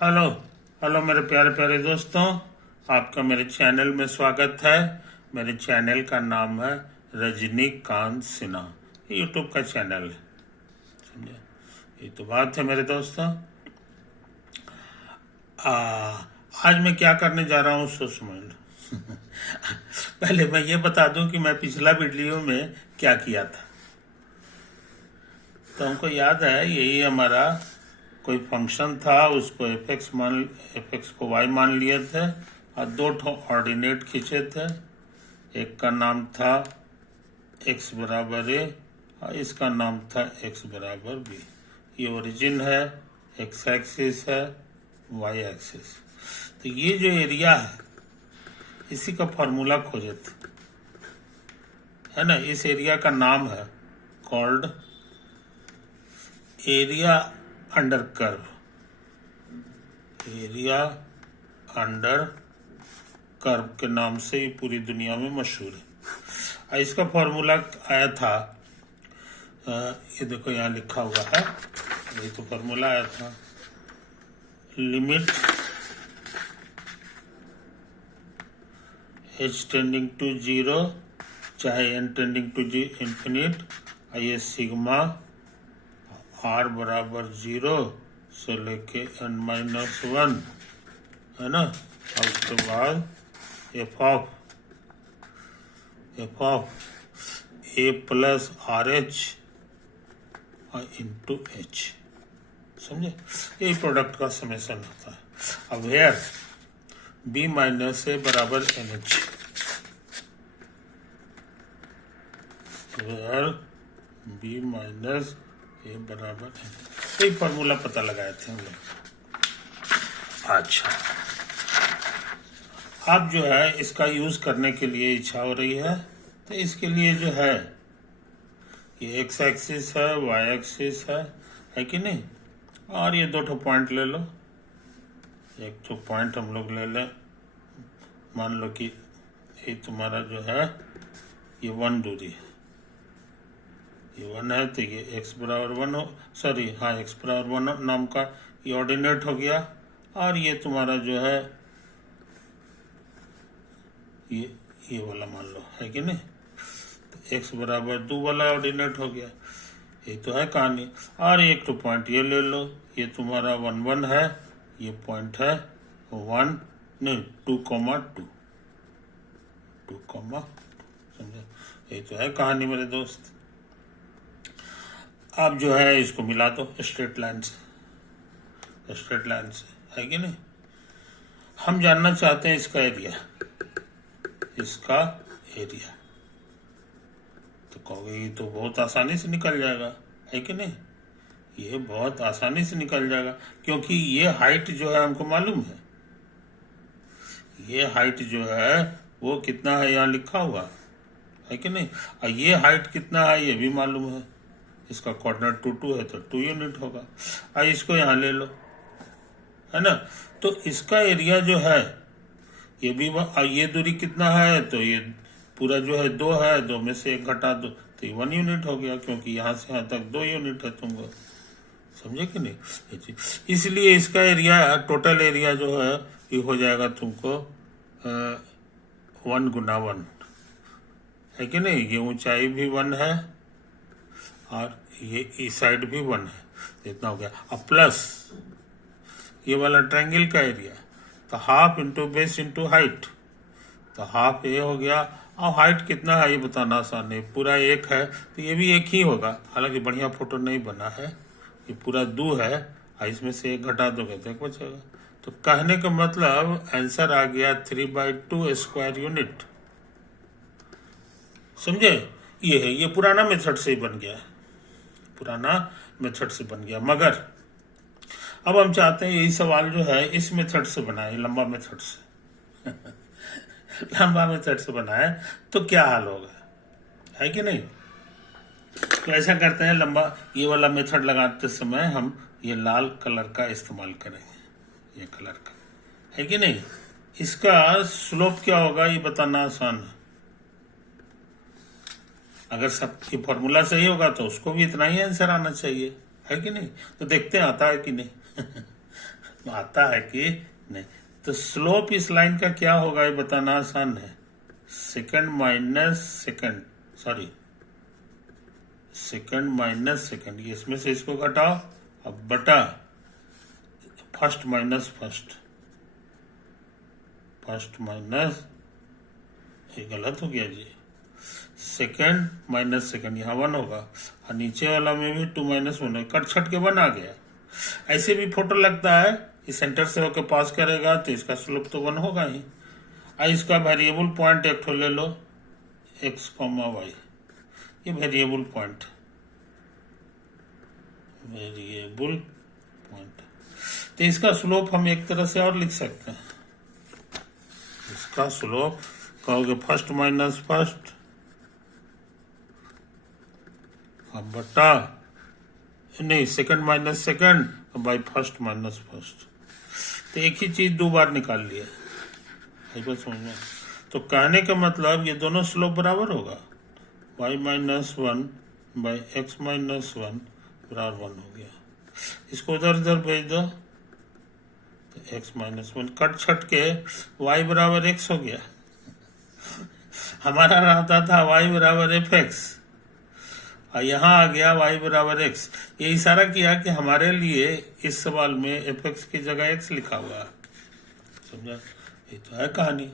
Hello. Hello मेरे प्यारे प्यारे दोस्तों, आपका मेरे चैनल में स्वागत है। मेरे चैनल का नाम है रजनीकांत सिन्हा। ये यूट्यूब का चैनल है, समझे। ये तो बात है मेरे दोस्तों। आ, आज मैं क्या करने जा रहा हूँ सो समझ लो। पहले मैं ये बता दूं कि मैं पिछला वीडियो में क्या किया था। तो हमको याद है, यही हमारा कोई फंक्शन था, उसको एफ एक्स को वाई मान लिए थे और दो ऑर्डिनेट खींचे थे। एक का नाम था एक्स बराबर ए और इसका नाम था एक्स बराबर बी। ये ओरिजिन है, एक्स एक्सिस है, वाई एक्सिस। तो ये जो एरिया है इसी का फॉर्मूला खोजे थे, है ना। इस एरिया का नाम है called area under curve. Area under curve के नाम से ये पूरी दुनिया में मशहूर है। इसका फॉर्मूला आया था, ये देखो यहाँ लिखा हुआ है, ये तो फॉर्मूला आया था। लिमिट h टेंडिंग टू 0 चाहे n टेंडिंग टू इंफिनिट, ये सिग्मा r बराबर 0 से लेके n-1, है ना। और उसके बाद F of A plus r H और इंटू एच, समझे। यही प्रोडक्ट का समेशन होता है। अब वेयर बी माइनस ए बराबर N H, where B minus A बराबर एन एच, यही फॉर्मूला पता लगाए थे हम लोग। अच्छा, अब जो है इसका यूज करने के लिए इच्छा हो रही है, तो इसके लिए जो है ये एक्स एक्सिस है, वाई एक्सिस है कि नहीं। और ये दो ठो पॉइंट ले लो। एक तो पॉइंट हम लोग ले लें, मान लो कि ये तुम्हारा जो है ये 1 दूरी है, ये 1 है, तो ये एक्स बराबर 1 हो, सॉरी हाँ एक्स बराबर 1 नाम का ये ऑर्डिनेट हो गया। और ये तुम्हारा जो है ये वाला मान लो, है कि नहीं। तो एक्स बराबर 2 वाला ऑर्डिनेट हो गया। ये तो है कहानी। और एक तो पॉइंट ये ले लो, ये तुम्हारा 1 1 है, ये पॉइंट है 1 नहीं 2,2 समझे। ये तो है कहानी मेरे दोस्त। अब जो है इसको मिला दो स्ट्रेट लाइन से, है कि नहीं। हम जानना चाहते हैं इसका एरिया, तो कहोगे ये तो बहुत आसानी से निकल जाएगा, है कि नहीं। ये बहुत आसानी से निकल जाएगा, क्योंकि ये हाइट जो है हमको मालूम है। ये हाइट जो है वो कितना है यहाँ लिखा हुआ है कि नहीं। और ये हाइट कितना है ये भी मालूम है। इसका कोऑर्डिनेट 2 2 है तो 2 यूनिट होगा। और इसको यहाँ ले लो, है ना। तो इसका एरिया जो है ये भी, ये दूरी कितना है, तो ये पूरा जो है 2 है, 2 में से 1 घटा दो तो ये 1 यूनिट हो गया, क्योंकि यहाँ से यहाँ तक 2 यूनिट है तुमको, समझे कि नहीं। इसलिए इसका एरिया, टोटल एरिया जो है ये हो जाएगा तुमको 1 गुना 1, है कि नहीं। ये ऊंचाई भी 1 है और ये इस साइड भी 1 है, इतना हो गया। अब प्लस ये वाला ट्रायंगल का एरिया, तो half into base into height, तो हाफ ये हो गया। और हाइट कितना है ये बताना आसान है, पूरा 1 है तो ये भी 1 ही होगा। हालांकि बढ़िया फोटो नहीं बना है, ये पूरा 2 है और इसमें से 1 घटा दोगे तो 1 बचेगा। तो कहने का मतलब आंसर आ गया 3/2 स्क्वायर यूनिट, समझे। ये है, ये पुराना मेथड से ही बन गया, मगर अब हम चाहते हैं यही सवाल जो है इस मेथड से बनाए, लंबा मेथड से। लंबा मेथड से बनाए तो क्या हाल होगा, है कि नहीं। तो ऐसा करते हैं, लंबा ये वाला मेथड लगाते समय हम ये लाल कलर का इस्तेमाल करेंगे, ये कलर का, है कि नहीं। इसका स्लोप क्या होगा ये बताना आसान है। अगर सब ये फॉर्मूला सही होगा तो उसको भी इतना ही आंसर आना चाहिए, है कि नहीं। तो देखते हैं आता है कि नहीं। आता है कि नहीं। तो स्लोप इस लाइन का क्या होगा ये बताना आसान है। Second minus second, sorry second minus second, इसमें से इसको घटाओ, अब बटा first minus first, first minus, ये गलत हो गया जी, सेकंड माइनस सेकंड, यहाँ 1 होगा और नीचे वाला में भी 2 माइनस 1 है, कट छट के 1 आ गया। ऐसे भी फोटो लगता है, इस सेंटर से होकर पास करेगा तो इसका स्लोप तो 1 होगा ही। और इसका वेरिएबल पॉइंट एक ठो ले लो, x, y, ये वेरिएबल पॉइंट, वेरिएबल पॉइंट। तो इसका स्लोप हम एक तरह से और लिख सकते हैं, इसका स्लोप कहोगे फर्स्ट माइनस फर्स्ट, अब बटा नहीं second minus second by first minus first. तो एक ही चीज 2 बार निकाल लिया, समझ में। तो कहने का मतलब ये दोनों स्लोप बराबर होगा, y minus 1 by x minus 1 बराबर 1 हो गया। इसको उधर उधर भेज दो तो x माइनस 1 कट छट के y बराबर x हो गया। हमारा रहता था y बराबर fx और यहाँ आ गया y बराबर x। ये इशारा किया कि हमारे लिए इस सवाल में fx की जगह x लिखा हुआ है, समझा। ये तो है कहानी,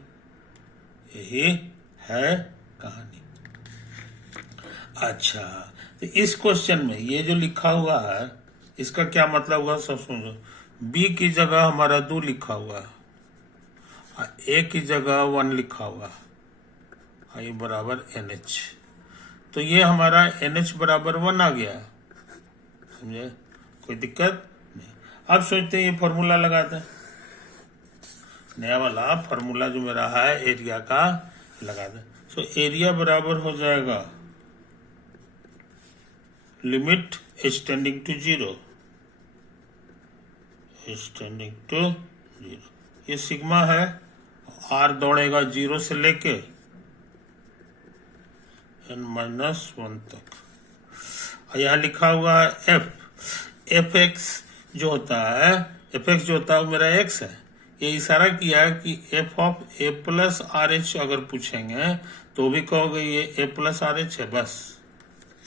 यही है कहानी। अच्छा, तो इस क्वेश्चन में ये जो लिखा हुआ है इसका क्या मतलब हुआ सब समझो। b की जगह हमारा 2 लिखा हुआ है और a की जगह 1 लिखा हुआ है और ये बराबर NH। तो ये हमारा NH बराबर 1 आ गया, समझे, कोई दिक्कत नहीं। अब सोचते हैं ये फॉर्मूला लगाते हैं, नया वाला फॉर्मूला जो मेरा है एरिया का लगा दें। सो एरिया बराबर हो जाएगा limit h tending to 0, h tending to 0, ये सिग्मा है, r दौड़ेगा 0 से लेके n माइनस 1 तक। और यहाँ लिखा हुआ है fx जो होता है, fx जो होता है वो मेरा x है। ये इशारा किया कि f of a plus r H अगर पूछेंगे तो भी कहोगे ये a प्लस आर एच है, बस,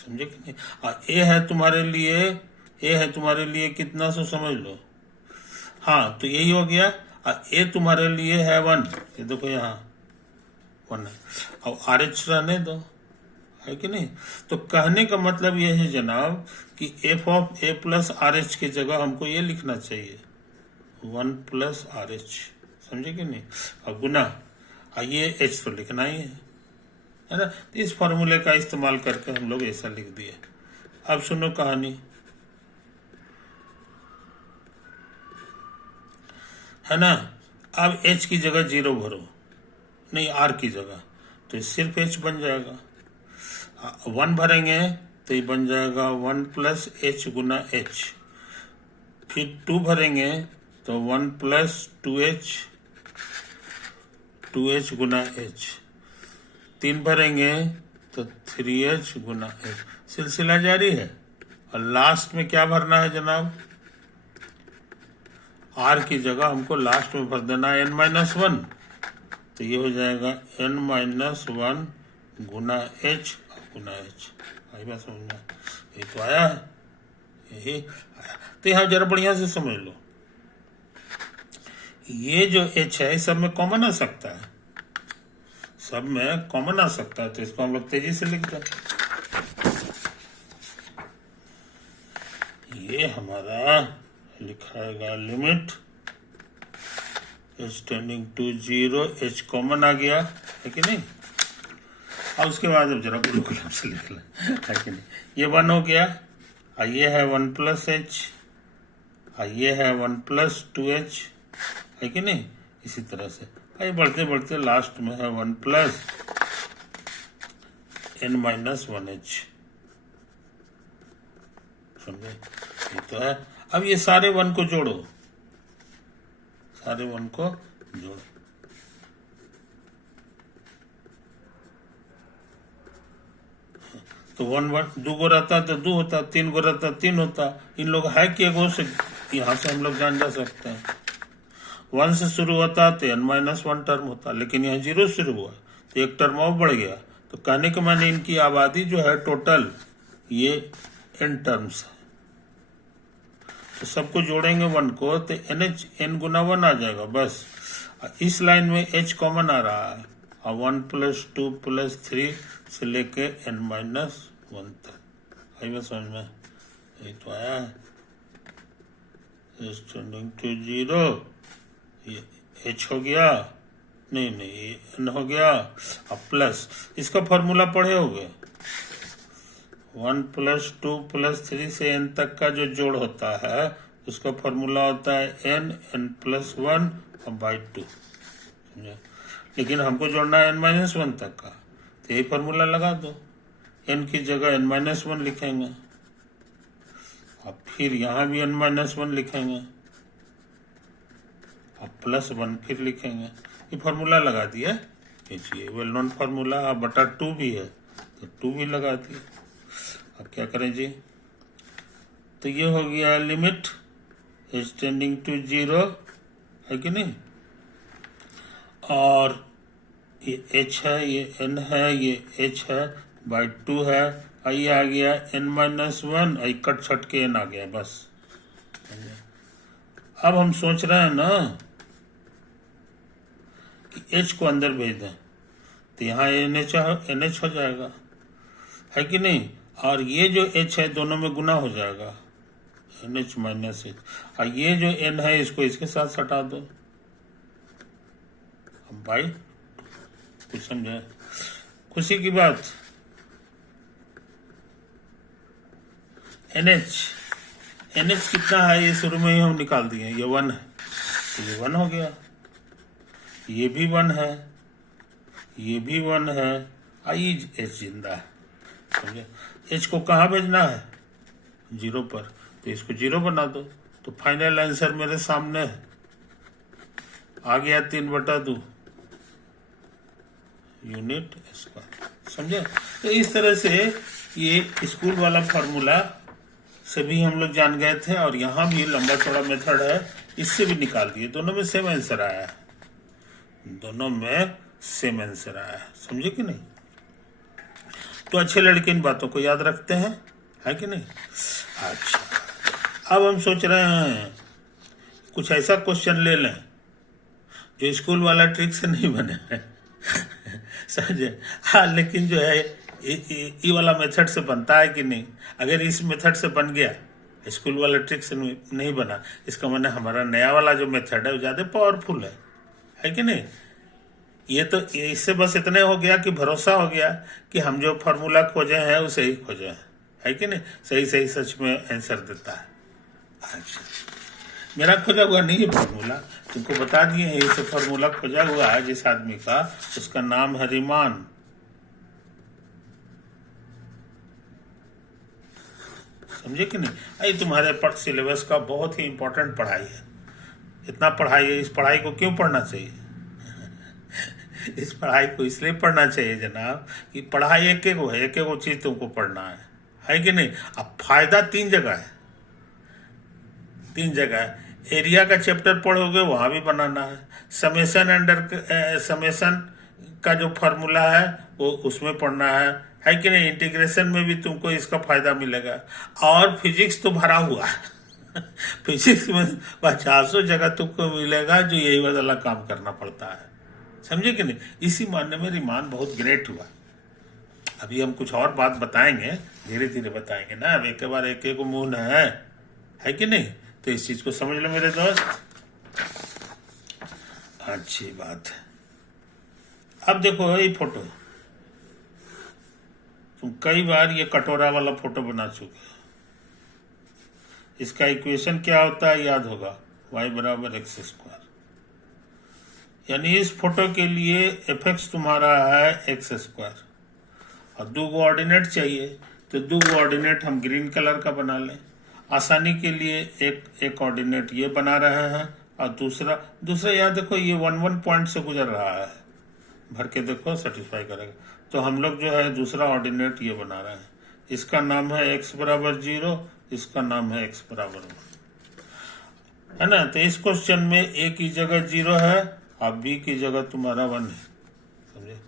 समझे कि नहीं। और a है तुम्हारे लिए, a है तुम्हारे लिए कितना, सो समझ लो। हाँ, तो यही हो गया। और a तुम्हारे लिए है 1, ये देखो यहाँ 1 है, अब आर एच रहने दो, है कि नहीं। तो कहने का मतलब ये है जनाब कि f of a plus r H की जगह हमको ये लिखना चाहिए 1 प्लस आर एच, समझे कि नहीं। और गुना, और ये h तो लिखना ही है ना। तो इस फॉर्मूले का इस्तेमाल करके हम लोग ऐसा लिख दिए। अब सुनो कहानी, है ना। अब h की जगह 0 भरो, नहीं r की जगह, तो सिर्फ h बन जाएगा। 1 भरेंगे तो ये बन जाएगा 1 प्लस h गुना h, फिर 2 भरेंगे तो 1 प्लस 2h, 2h गुना h, 3 भरेंगे तो 3h गुना h, सिलसिला जारी है। और लास्ट में क्या भरना है जनाब, r की जगह हमको लास्ट में भर देना है n माइनस 1, तो ये हो जाएगा n माइनस 1 गुना h गुना h। आई बात समझ में, ये तो आया है, यही आया। तो यहाँ जरा बढ़िया से समझ लो, ये जो h है सब में कॉमन आ सकता है, सब में कॉमन आ सकता है, तो इसको हम लोग तेजी से लिखते हैं। ये हमारा लिखाएगा limit h tending to 0, h common आ गया, है कि नहीं। और उसके बाद अब जरा ब्लू कलर से लिख लें, है कि नहीं। ये 1 हो गया, और ये है 1 प्लस h, और ये है 1 प्लस 2h, है कि नहीं। इसी तरह से आइए बढ़ते बढ़ते लास्ट में है 1 प्लस n माइनस 1h, समझे, ये तो है। अब ये सारे 1 को जोड़ो, सारे 1 को जोड़ो, तो 1 2 गो रहता तो 2 होता, 3 गो रहता 3 होता। इन लोग है कि एगो से, यहाँ से हम लोग जान जा सकते हैं। 1 से शुरू होता तो n-1 टर्म होता, लेकिन यहाँ 0 से शुरू हुआ तो एक टर्म और बढ़ गया। तो कहने के माने इनकी आबादी जो है टोटल ये n टर्म्स है। तो सबको जोड़ेंगे 1 को तो NH n गुना 1 आ जाएगा बस। इस लाइन में H कॉमन आ रहा है और 1 + 2 + 3 से लेके n-1 तक। आई बात समझ में? यही तो आया है, टेंडिंग टू 0। ये H हो गया, नहीं ये n हो गया, अब प्लस इसका फॉर्मूला पढ़े होगे। 1 + 2 + 3 से n तक का जो जोड़ होता है उसका फॉर्मूला होता है n+1 और बाई 2। समझे? लेकिन हमको जोड़ना है n-1 तक का, तो यही फॉर्मूला लगा दो। n की जगह n-1 लिखेंगे और फिर यहाँ भी n-1 लिखेंगे और +1 फिर लिखेंगे। ये फार्मूला लगा दिया, ये वेल नोन फार्मूला, बटा 2 भी है तो 2 भी लगा दिए। अब क्या करें जी? तो ये हो गया लिमिट H टेंडिंग टू 0, है कि नहीं? और ये H है, ये n है, ये H है, बाई 2 है, ये आ गया n-1, कट छट के n आ गया बस। अब हम सोच रहे हैं ना कि H को अंदर भेज दें, तो यहाँ NH हो जाएगा, है कि नहीं? और ये जो H है दोनों में गुना हो जाएगा, NH - H, और ये जो N है इसको इसके साथ सटा दो। अब भाई कुछ समझे? खुशी की बात, NH कितना है ये शुरू में ही हम निकाल दिए, ये 1 है तो ये 1 हो गया, ये भी 1 है, ये भी 1 है, आई H जिंदा है। समझे? H को कहाँ भेजना है? 0 पर, तो इसको 0 बना दो, तो फाइनल आंसर मेरे सामने है, आ गया 3/2 यूनिट स्क्वायर। समझे? तो इस तरह से ये स्कूल वाला फार्मूला से भी हम लोग जान गए थे, और यहाँ भी लंबा चौड़ा मेथड है, इससे भी निकाल दिए। दोनों में सेम आंसर आया है, दोनों में सेम आंसर आया है। समझे कि नहीं? तो अच्छे लड़के इन बातों को याद रखते हैं, है कि नहीं? अच्छा, अब हम सोच रहे हैं कुछ ऐसा क्वेश्चन ले लें जो स्कूल वाला ट्रिक से नहीं बने। समझे? हाँ, लेकिन जो है ये वाला मेथड से बनता है कि नहीं? अगर इस मेथड से बन गया, स्कूल वाला ट्रिक से नहीं बना, इसका मतलब हमारा नया वाला जो मेथड है वो ज़्यादा पावरफुल है कि नहीं? ये तो इससे बस इतने हो गया कि भरोसा हो गया कि हम जो फार्मूला खोजे हैं वो सही खोजे हैं, है कि नहीं? सही सच में आंसर देता है। अच्छा, मेरा खोजा हुआ नहीं है फार्मूला, तुमको बता दिए हैं, इसे फार्मूला खोजा हुआ है जिस आदमी का, उसका नाम है रीमान। समझे कि नहीं? ये तुम्हारे सिलेबस का बहुत ही इंपॉर्टेंट पढ़ाई है। इतना पढ़ाई है, इस पढ़ाई को क्यों पढ़ना चाहिए? इस पढ़ाई को इसलिए पढ़ना चाहिए जनाब कि पढ़ाई एक एक चीज तुमको पढ़ना है कि नहीं? अब फायदा 3 जगह है, 3 जगह है। एरिया का चैप्टर पढ़ोगे वहां भी बनाना है, समेशन का जो फार्मूला है वो उसमें पढ़ना है कि नहीं? इंटीग्रेशन में भी तुमको इसका फायदा मिलेगा, और फिजिक्स तो भरा हुआ है। फिजिक्स में 50 जगह तुमको मिलेगा जो यही वाला काम करना पड़ता है। समझे कि नहीं? इसी मानने में रीमान बहुत ग्रेट हुआ। अभी हम कुछ और बात बताएंगे, धीरे धीरे बताएंगे ना, अब एक बार एक मुंह है कि नहीं? तो इस चीज को समझ लो मेरे दोस्त, अच्छी बात है। अब देखो ये फोटो, तुम कई बार ये कटोरा वाला फोटो बना चुके हो। इसका इक्वेशन क्या होता है याद होगा, y = x²। यानी इस फोटो के लिए fx तुम्हारा है x², और 2 कोऑर्डिनेट चाहिए, तो 2 कोऑर्डिनेट हम ग्रीन कलर का बना लें। आसानी के लिए एक कोऑर्डिनेट ये बना रहे हैं, और दूसरा याद देखो ये 1 पॉइंट से गुजर रहा है, भर के देखो सेटिस्फाई करेगा। तो हम लोग जो है दूसरा ऑर्डिनेट ये बना रहे हैं, इसका नाम है x बराबर 0, इसका नाम है x बराबर 1, है ना। तो इस क्वेश्चन में a की जगह 0 है और b की जगह तुम्हारा 1 है, समझे।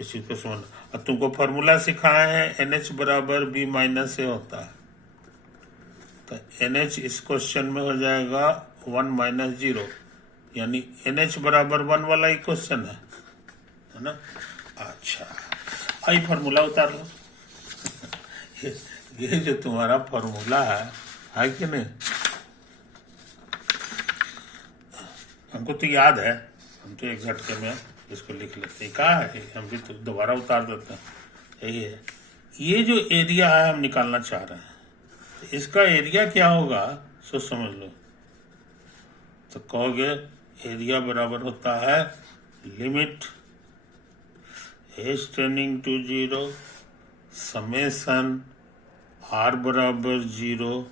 इस चीज को समझ। और तुमको फॉर्मूला सिखाया है NH बराबर B माइनस A होता है, तो NH इस क्वेश्चन में हो जाएगा 1 माइनस 0, यानी NH बराबर 1 वाला ही क्वेश्चन है ना। अच्छा, आई फॉर्मूला उतार लो। ये जो तुम्हारा फॉर्मूला है कि नहीं, हमको तो याद है, हम तो एक झटके में इसको लिख लेते हैं। कहा है हम भी तो दोबारा उतार देते हैं, यही है। ये जो एरिया है हम निकालना चाह रहे हैं, तो इसका एरिया क्या होगा सो समझ लो। तो कहोगे एरिया बराबर होता है limit h tending to 0 summation r बराबर 0,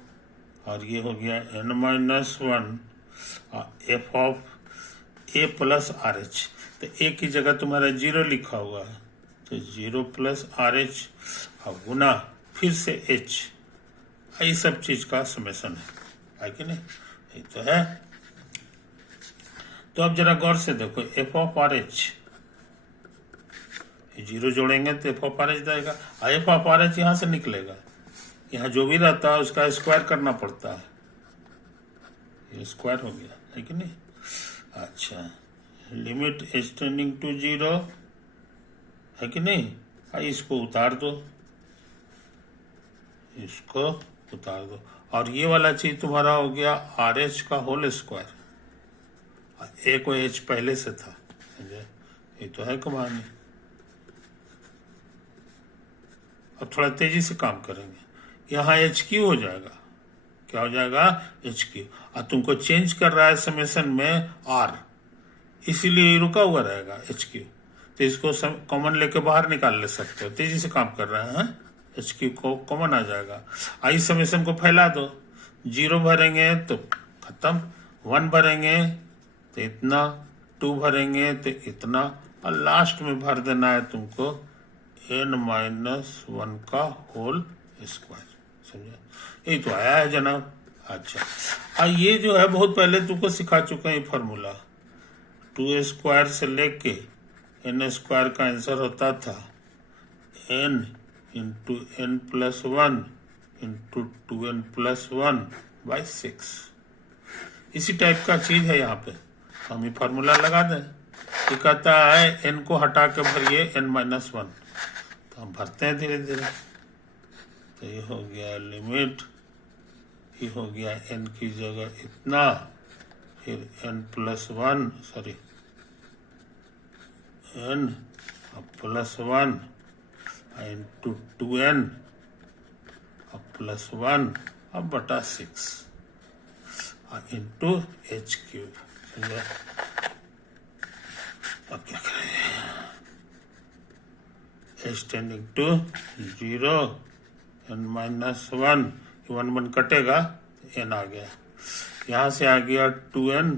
और ये हो गया n-1 f of a plus r h. तो a की जगह तुम्हारा 0 लिखा हुआ है, तो 0 प्लस आर एच और गुना फिर से h, ये सब चीज का समेसन है कि नहीं, ये तो है। तो अब जरा गौर से देखो, f ऑफ आर एच, 0 जोड़ेंगे तो f ऑफ आर एच जाएगा, f ऑफ आर एच यहाँ से निकलेगा, यहाँ जो भी रहता है उसका स्क्वायर करना पड़ता है, ये स्क्वायर हो गया है कि नहीं। अच्छा, लिमिट h टेंडिंग टू 0 है कि नहीं, इसको उतार दो, इसको उतार दो, और ये वाला चीज तुम्हारा हो गया आर एच का होल स्क्वायर, ए को एच पहले से था, समझे। ये तो है कमानी। अब थोड़ा तेजी से काम करेंगे, यहाँ एच क्यू हो जाएगा, क्या हो जाएगा एच क्यू, और तुमको चेंज कर रहा है समेसन में आर, इसीलिए रुका हुआ रहेगा एच क्यू, तो इसको कॉमन लेके बाहर निकाल ले सकते हो, तेजी से काम कर रहे हैं, एच क्यू को कॉमन आ जाएगा। आई समेसन को फैला दो, 0 भरेंगे तो खत्म, 1 भरेंगे तो इतना, 2 भरेंगे तो इतना, और लास्ट में भर देना है तुमको n-1 का होल स्क्वायर, समझे। यही तो आया है जनाब। अच्छा, ये जो है बहुत पहले तुमको सिखा चुके हैं फॉर्मूला, 2 स्क्वायर से लेके n स्क्वायर का आंसर होता था n into n plus 1 into 2n plus 1 by 6। इसी टाइप का चीज है यहाँ पे, हम ये फार्मूला लगा दें। ये कहता है n को हटा के भरिए n-1, तो हम भरते हैं धीरे धीरे। तो ये हो गया लिमिट, ये हो गया n की जगह इतना, फिर n plus 1, sorry n plus 1 into 2n plus 1 अब बटा 6 इंटू एच क्यूब। अब क्या करेंगे, h टेंडिंग टू 0 n-1, 1 कटेगा तो n आ गया, यहाँ से आ गया 2n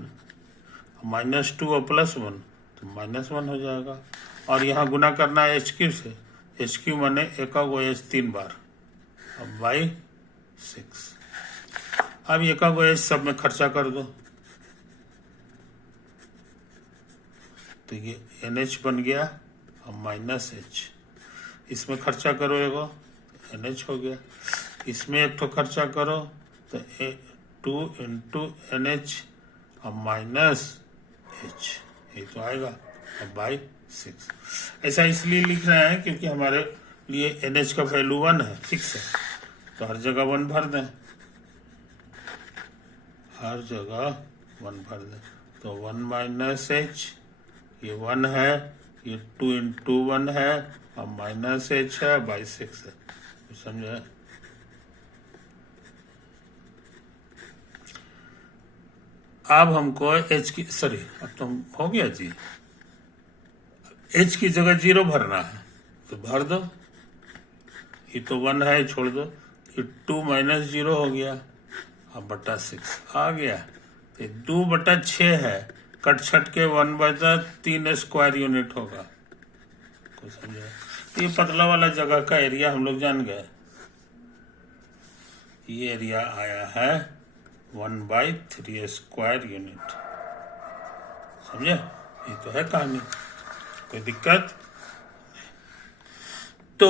-2 और प्लस 1 तो -1 हो जाएगा, और यहाँ गुना करना है एच क्यू से, एच क्यू माने एका गो एच 3 बार, अब बाई 6। अब एका गो एच सब में खर्चा कर दो, तो ये NH बन गया और माइनस एच, इसमें खर्चा करो एगो NH हो गया, इसमें एक तो खर्चा करो तो 2 इंटू NH और माइनस एच, ये तो आएगा अब बाई 6। ऐसा इसलिए लिख रहे हैं क्योंकि हमारे लिए NH का वैल्यू 1 है, 6 है, तो हर जगह 1 भर दें, हर जगह 1 भर दें, तो 1 माइनस एच, ये 1 है, ये 2 इंटू 1 है और माइनस एच है बाई 6 है, समझे। अब हमको एच की, सॉरी अब तो हो गया जी, एच की जगह 0 भरना है तो भर दो, ये तो 1 है छोड़ दो, ये 2 माइनस 0 हो गया, अब बटा 6 आ गया, तो 2 बटा 6 है, कट छट के 1 बचा 3 स्क्वायर यूनिट होगा, को समझे। ये पतला वाला जगह का एरिया हम लोग जान गए, ये एरिया आया है 1/3 यूनिट। समझे? ये तो है कहानी, कोई दिक्कत? तो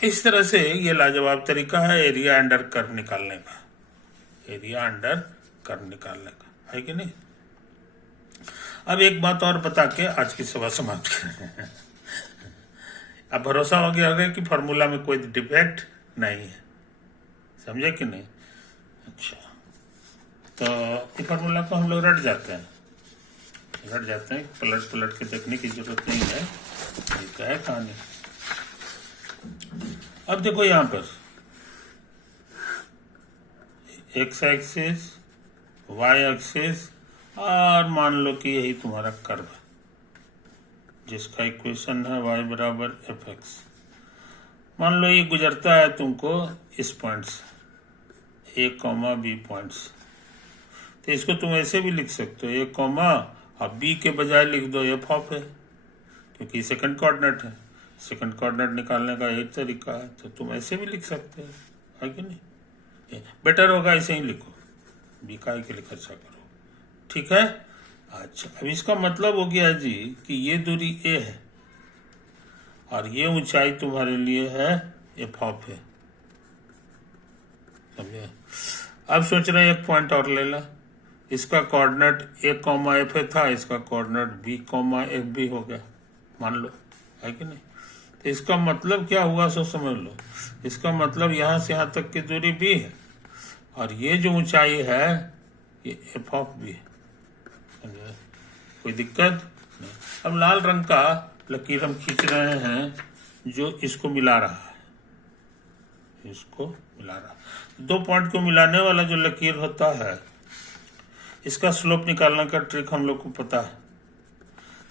इस तरह से ये लाजवाब तरीका है एरिया अंडर कर्व निकालने का, एरिया अंडर कर्व निकालने का, है कि नहीं? अब एक बात और बता के आज की सभा समाप्त करें। अब भरोसा हो गया होगा कि फार्मूला में कोई डिफेक्ट नहीं है, समझे कि नहीं? अच्छा, तो ये फार्मूला को हम लोग रट जाते हैं, पलट पलट के देखने की जरूरत नहीं है, ये तो है कहानी। अब देखो यहां पर एक्स एक्सिस, वाई एक्सिस, और मान लो कि यही तुम्हारा कर्व है जिसका इक्वेशन है y बराबर एफ एक्स। मान लो ये गुजरता है तुमको इस पॉइंट से, a कॉमा बी पॉइंट्स, तो इसको तुम ऐसे भी लिख सकते हो, a कॉमा, अब b के बजाय लिख दो एफ ऑफ है, क्योंकि सेकंड कोऑर्डिनेट है, सेकंड कोऑर्डिनेट निकालने का एक तरीका है, तो तुम ऐसे भी लिख सकते हो, है कि नहीं? बेटर होगा ऐसे ही लिखो, बी का के लिए खर्चा करो, ठीक है? अच्छा, अब इसका मतलब हो गया जी कि ये दूरी a है और ये ऊंचाई तुम्हारे लिए है एफ ऑफ है, समझे? अब सोच रहे हैं एक पॉइंट और ले ला, इसका कोऑर्डिनेट a कॉमा एफ था, इसका कोऑर्डिनेट b कॉमा एफ भी हो गया, मान लो, है कि नहीं? तो इसका मतलब क्या हुआ सो समझ लो, इसका मतलब यहाँ से यहाँ तक की दूरी b है और ये जो ऊंचाई है ये एफ ऑफ b है, कोई दिक्कत नहीं। अब लाल रंग का लकीर हम खींच रहे हैं जो इसको मिला रहा है, इसको मिला रहा है। दो पॉइंट को मिलाने वाला जो लकीर होता है इसका स्लोप निकालने का ट्रिक हम लोग को पता है,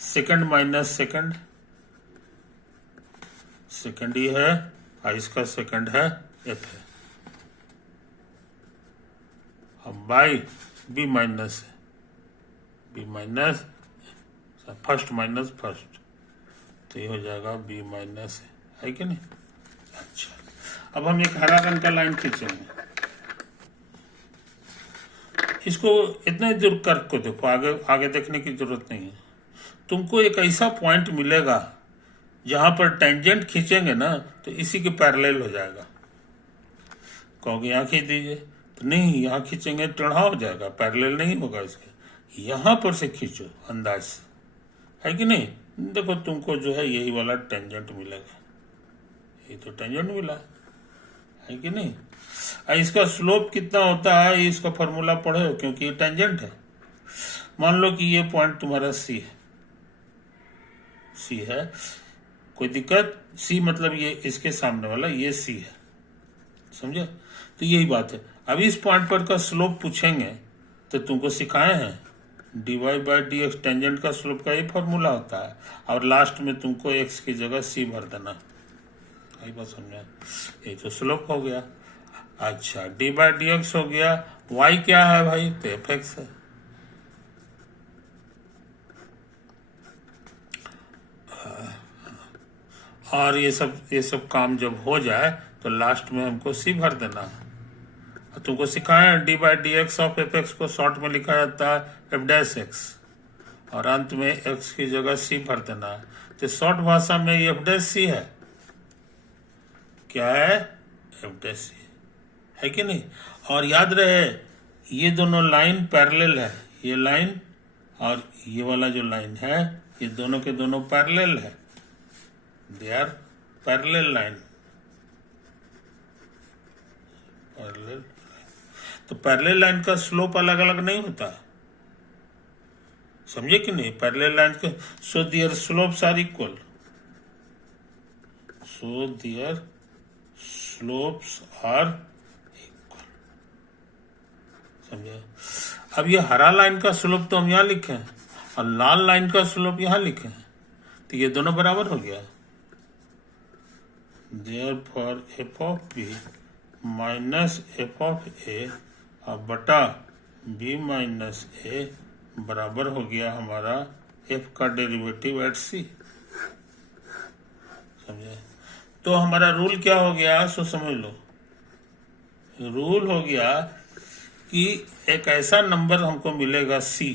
सेकंड माइनस सेकंड, सेकंड ही है और इसका सेकंड है एफ है, अब बाई बी माइनस है, b minus first minus first, तो ये हो जाएगा बी माइनस है कि नहीं? अच्छा, अब हम एक हरा रंग का लाइन खींचेंगे, इसको इतने दूर कर को देखो, आगे आगे देखने की जरूरत नहीं है। तुमको एक ऐसा पॉइंट मिलेगा जहां पर टेंजेंट खींचेंगे ना तो इसी के पैरेलल हो जाएगा, कहोगे यहाँ खींच दीजिए, तो नहीं, यहाँ खींचेंगे टेढ़ा हो जाएगा, पैरेलल नहीं होगा इसके, यहां पर से खींचो अंदाज से, है कि नहीं? देखो तुमको जो है यही वाला टेंजेंट मिलेगा, ये तो टेंजेंट मिला, है कि नहीं? इसका स्लोप कितना होता है इसका फॉर्मूला पढ़े हो, क्योंकि ये टेंजेंट है। मान लो कि ये पॉइंट तुम्हारा सी है, सी है, कोई दिक्कत? सी मतलब ये इसके सामने वाला ये सी है, समझे? तो यही बात है। अब इस पॉइंट पर का स्लोप पूछेंगे तो तुमको सिखाए हैं dy by D x, tangent का स्लोप का ये फॉर्मूला होता है, और लास्ट में तुमको x की जगह c भर देना, यही बात समझा? ये तो स्लोप हो गया। अच्छा, डी बाई डी एक्स हो गया, y क्या है भाई? तो एफ एक्स है। और ये सब काम जब हो जाए तो लास्ट में हमको c भर देना है। तुमको सिखाया D by D x of F x को शॉर्ट में लिखा जाता है एफ डैश एक्स, और अंत में एक्स की जगह सी भर देना है। तो शॉर्ट भाषा में एफ डैश सी है, क्या है? एफ डैश सी है कि नहीं? और याद रहे ये दोनों लाइन पैरेलल है, ये लाइन और ये वाला जो लाइन है ये दोनों के दोनों पैरेलल है, they are parallel line, parallel. तो पैरेलल लाइन का स्लोप अलग अलग नहीं होता, समझे कि नहीं? पैरेलल लाइन के so their slopes are equal, so their slopes are equal, समझे? अब ये हरा लाइन का स्लोप तो हम यहाँ लिखे हैं और लाल लाइन का स्लोप यहाँ लिखे हैं, तो ये दोनों बराबर हो गया। Therefore F of B minus F of A और बटा b माइनस ए बराबर हो गया हमारा f का डेरिवेटिव एट c, समझे? तो हमारा रूल क्या हो गया सो समझ लो, रूल हो गया कि एक ऐसा नंबर हमको मिलेगा C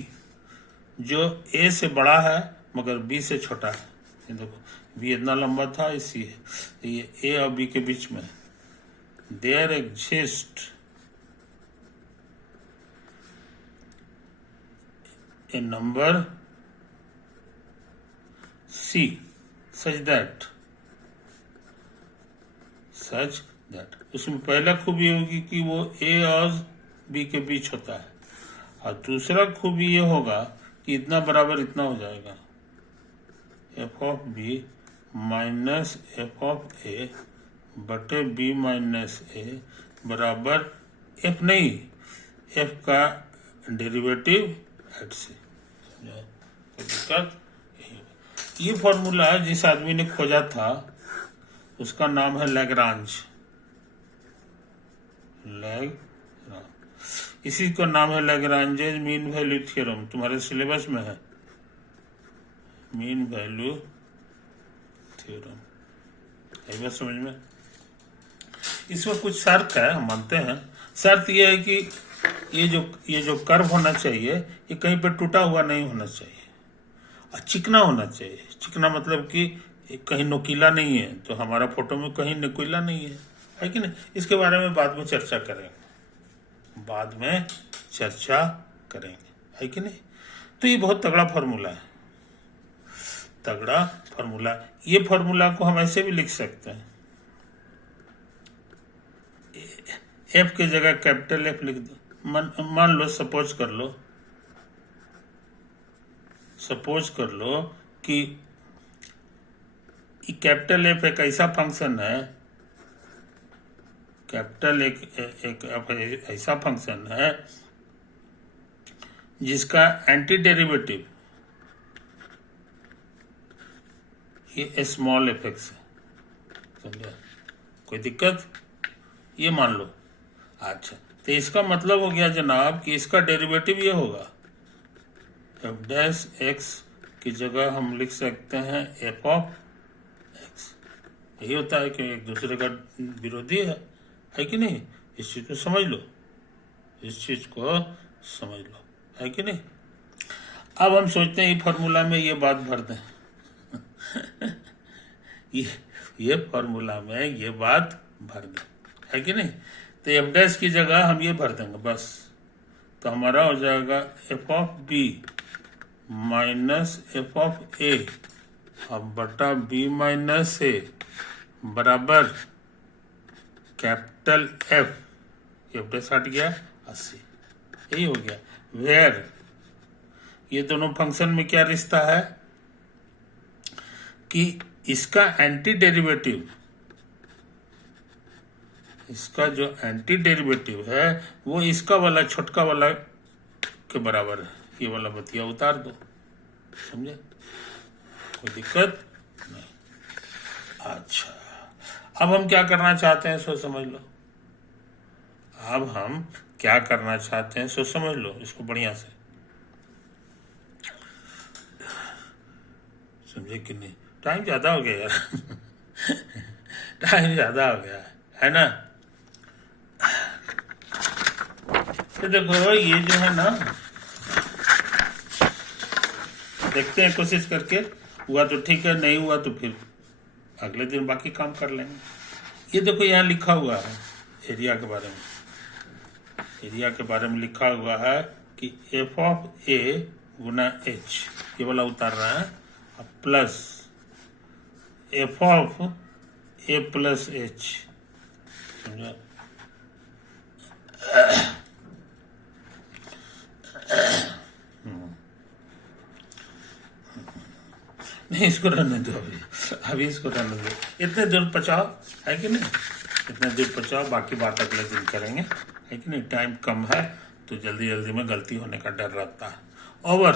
जो A से बड़ा है मगर B से छोटा है। ये देखो B इतना लंबा था, ये C है, ये A और B के बीच में। There exist a number C such that उसमें पहला खूबी होगी कि वो A और B के बीच होता है, और दूसरा खूबी ये होगा कि इतना बराबर इतना हो जाएगा, F of B minus F of A बटे बी माइनस ए बराबर एफ नहीं, एफ का डेरिवेटिव एट से। तो दिक्कत ये फॉर्मूला जिस आदमी ने खोजा था उसका नाम है लैग्रांज। इसी का नाम है लैग्रांजेज मीन वैल्यू थ्योरम, तुम्हारे सिलेबस में है मीन वैल्यू थ्योरम। है बात समझ में? इसमें कुछ शर्त है, हम मानते हैं। शर्त यह है कि ये जो कर्व होना चाहिए ये कहीं पर टूटा हुआ नहीं होना चाहिए और चिकना होना चाहिए। चिकना मतलब कि कहीं नुकीला नहीं है, तो हमारा फोटो में कहीं नुकीला नहीं है कि नहीं? इसके बारे में बाद में चर्चा करेंगे, है कि नहीं? तो ये बहुत तगड़ा फार्मूला है, ये फार्मूला को हम ऐसे भी लिख सकते हैं, एफ की जगह कैपिटल एफ लिख दो। मान लो सपोज कर लो कि कैपिटल एफ एक ऐसा फंक्शन है, कैपिटल एक ऐसा फंक्शन है जिसका एंटी डेरिवेटिव ये स्मॉल एफ एक्स है। समझा? कोई दिक्कत? ये मान लो। अच्छा, तो इसका मतलब हो गया जनाब कि इसका डेरिवेटिव ये होगा, एफ डैश एक्स की जगह हम लिख सकते हैं एफ ऑफ एक्स। यही होता है कि एक दूसरे का विरोधी है कि नहीं? इस चीज को समझ लो, है कि नहीं? अब हम सोचते हैं ये फार्मूला में ये बात भर दें ये फार्मूला में ये बात भर दें, है कि नहीं? तो एफ डैश की जगह हम ये भर देंगे बस, तो हमारा हो जाएगा F of B minus F of A अब बटा बी माइनस ए बराबर कैपिटल एफ डैश हट गया 80। यही हो गया। वेयर ये दोनों फंक्शन में क्या रिश्ता है कि इसका एंटी डेरिवेटिव, इसका जो एंटी डेरिवेटिव है वो इसका वाला छोटका वाला के बराबर है। ये वाला बतिया उतार दो, समझे? कोई दिक्कत नहीं। अच्छा, अब हम क्या करना चाहते हैं सो समझ लो। अब हम क्या करना चाहते हैं सो समझ लो इसको बढ़िया से, समझे कि नहीं? टाइम ज्यादा हो गया यार टाइम ज्यादा हो गया है ना? तो देखो ये जो है ना, देखते हैं कोशिश करके, हुआ तो ठीक है, नहीं हुआ तो फिर अगले दिन बाकी काम कर लेंगे। ये देखो यहाँ लिखा हुआ है एरिया के बारे में लिखा हुआ है कि F of A Guna H, ये वाला उतार रहा है, plus F of A plus H. समझा? नहीं, इसको रहने दो, अभी इसको रहने दो। इतने दूर पचाओ, है कि नहीं? इतने दूर पचाओ, बाकी बात अगले दिन करेंगे, है कि नहीं? टाइम कम है तो जल्दी में गलती होने का डर रहता है। ओवर।